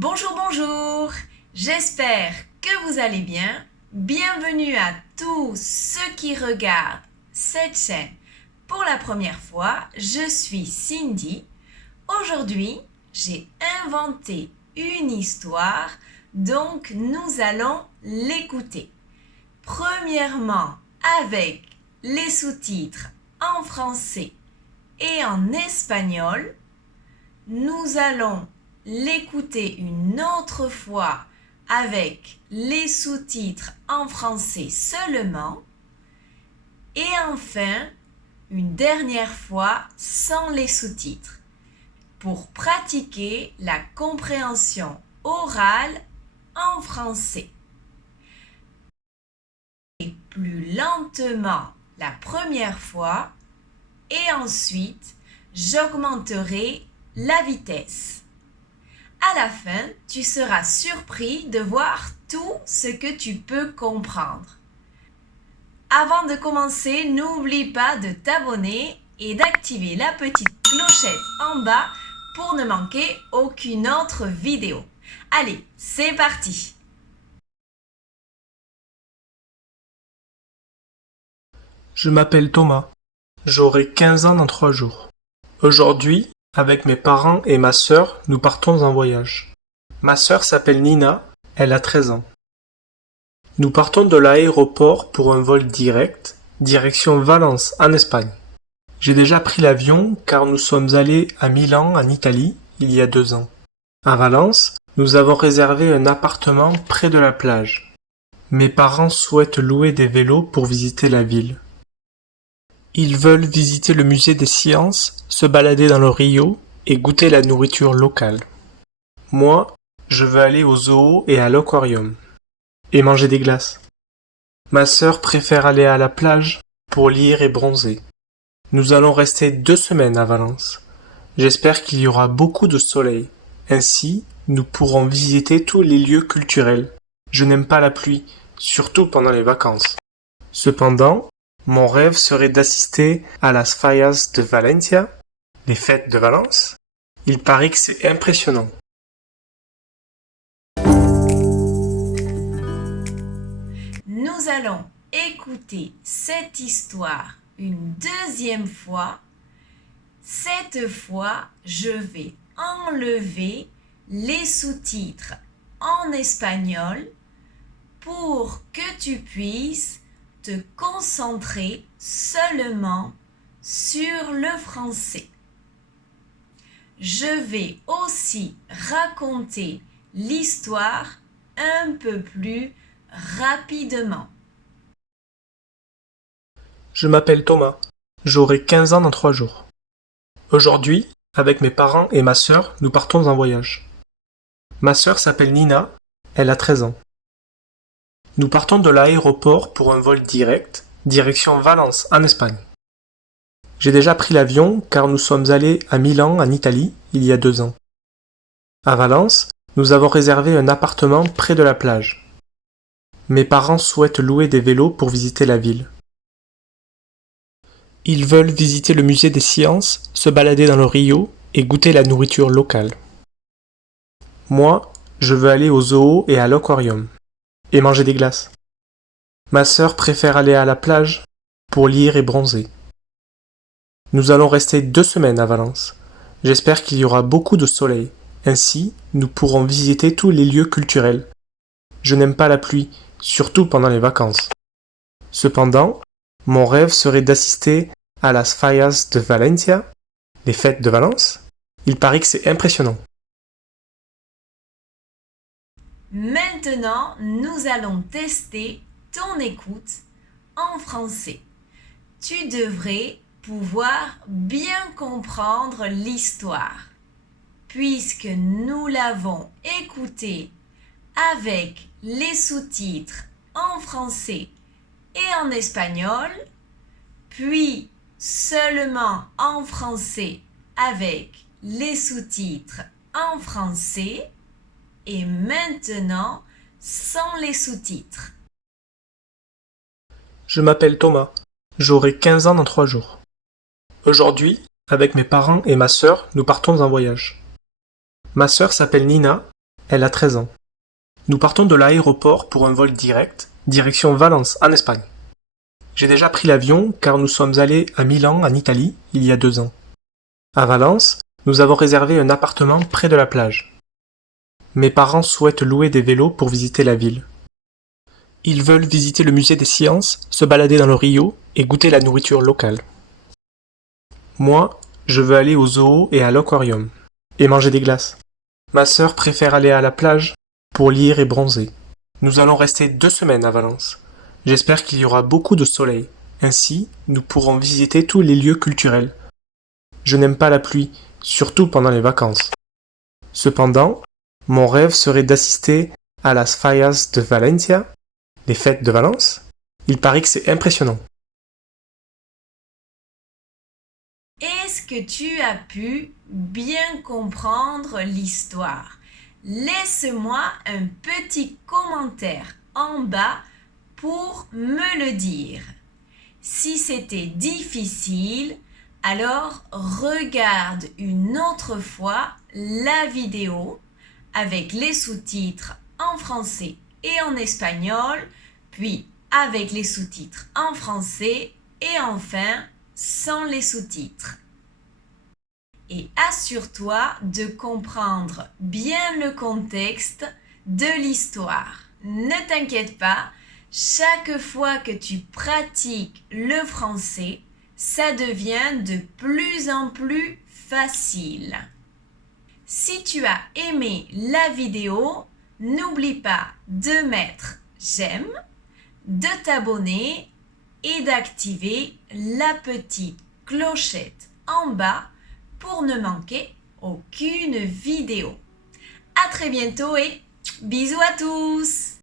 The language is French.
Bonjour, bonjour, j'espère que vous allez bien. Bienvenue à tous ceux qui regardent cette chaîne pour la première fois. Je suis Cindy. Aujourd'hui, j'ai inventé une histoire, donc nous allons l'écouter. Premièrement, avec les sous-titres en français et en espagnol. Nous allons l'écouter une autre fois avec les sous-titres en français seulement et enfin une dernière fois sans les sous-titres pour pratiquer la compréhension orale en français. Et plus lentement la première fois et ensuite j'augmenterai la vitesse. À la fin, tu seras surpris de voir tout ce que tu peux comprendre. Avant de commencer, n'oublie pas de t'abonner et d'activer la petite clochette en bas pour ne manquer aucune autre vidéo. Allez, c'est parti! Je m'appelle Thomas. J'aurai 15 ans dans 3 jours. Aujourd'hui, avec mes parents et ma sœur, nous partons en voyage. Ma sœur s'appelle Nina, elle a 13 ans. Nous partons de l'aéroport pour un vol direct, direction Valence en Espagne. J'ai déjà pris l'avion car nous sommes allés à Milan en Italie il y a 2 ans. À Valence, nous avons réservé un appartement près de la plage. Mes parents souhaitent louer des vélos pour visiter la ville. Ils veulent visiter le musée des sciences, se balader dans le Rio et goûter la nourriture locale. Moi, je veux aller au zoo et à l'aquarium et manger des glaces. Ma sœur préfère aller à la plage pour lire et bronzer. Nous allons rester 2 semaines à Valence. J'espère qu'il y aura beaucoup de soleil. Ainsi, nous pourrons visiter tous les lieux culturels. Je n'aime pas la pluie, surtout pendant les vacances. Cependant, mon rêve serait d'assister à las Fallas de Valencia, les fêtes de Valence. Il paraît que c'est impressionnant. Nous allons écouter cette histoire une deuxième fois. Cette fois, je vais enlever les sous-titres en espagnol pour que tu puisses te concentrer seulement sur le français. Je vais aussi raconter l'histoire un peu plus rapidement. Je m'appelle Thomas. J'aurai 15 ans dans 3 jours. Aujourd'hui, avec mes parents et ma sœur, nous partons en voyage. Ma sœur s'appelle Nina, elle a 13 ans. Nous partons de l'aéroport pour un vol direct, direction Valence en Espagne. J'ai déjà pris l'avion car nous sommes allés à Milan en Italie il y a 2 ans. À Valence, nous avons réservé un appartement près de la plage. Mes parents souhaitent louer des vélos pour visiter la ville. Ils veulent visiter le musée des sciences, se balader dans le Rio et goûter la nourriture locale. Moi, je veux aller au zoo et à l'aquarium et manger des glaces. Ma sœur préfère aller à la plage pour lire et bronzer. Nous allons rester 2 semaines à Valence. J'espère qu'il y aura beaucoup de soleil. Ainsi, nous pourrons visiter tous les lieux culturels. Je n'aime pas la pluie, surtout pendant les vacances. Cependant, mon rêve serait d'assister à las Fallas de Valencia, les fêtes de Valence. Il paraît que c'est impressionnant. Maintenant, nous allons tester ton écoute en français. Tu devrais pouvoir bien comprendre l'histoire, puisque nous l'avons écoutée avec les sous-titres en français et en espagnol, puis seulement en français avec les sous-titres en français et maintenant sans les sous-titres. Je m'appelle Thomas. J'aurai 15 ans dans 3 jours. Aujourd'hui, avec mes parents et ma sœur, nous partons en voyage. Ma sœur s'appelle Nina, Elle a 13 ans. Nous partons de l'aéroport pour un vol direct, direction Valence, en Espagne. J'ai déjà pris l'avion car nous sommes allés à Milan, en Italie, il y a 2 ans. À Valence, nous avons réservé un appartement près de la plage. Mes parents souhaitent louer des vélos pour visiter la ville. Ils veulent visiter le musée des sciences, se balader dans le Rio et goûter la nourriture locale. Moi, je veux aller au zoo et à l'aquarium, et manger des glaces. Ma sœur préfère aller à la plage pour lire et bronzer. Nous allons rester 2 semaines à Valence. J'espère qu'il y aura beaucoup de soleil. Ainsi, nous pourrons visiter tous les lieux culturels. Je n'aime pas la pluie, surtout pendant les vacances. Cependant, mon rêve serait d'assister à las Fallas de Valencia, les fêtes de Valence. Il paraît que c'est impressionnant. Est-ce que tu as pu bien comprendre l'histoire? Laisse-moi un petit commentaire en bas pour me le dire. Si c'était difficile, alors regarde une autre fois la vidéo avec les sous-titres en français et en espagnol, puis avec les sous-titres en français et enfin sans les sous-titres. Et assure-toi de comprendre bien le contexte de l'histoire. Ne t'inquiète pas, chaque fois que tu pratiques le français, ça devient de plus en plus facile. Si tu as aimé la vidéo, n'oublie pas de mettre j'aime, de t'abonner et d'activer la petite clochette en bas pour ne manquer aucune vidéo. À très bientôt et bisous à tous!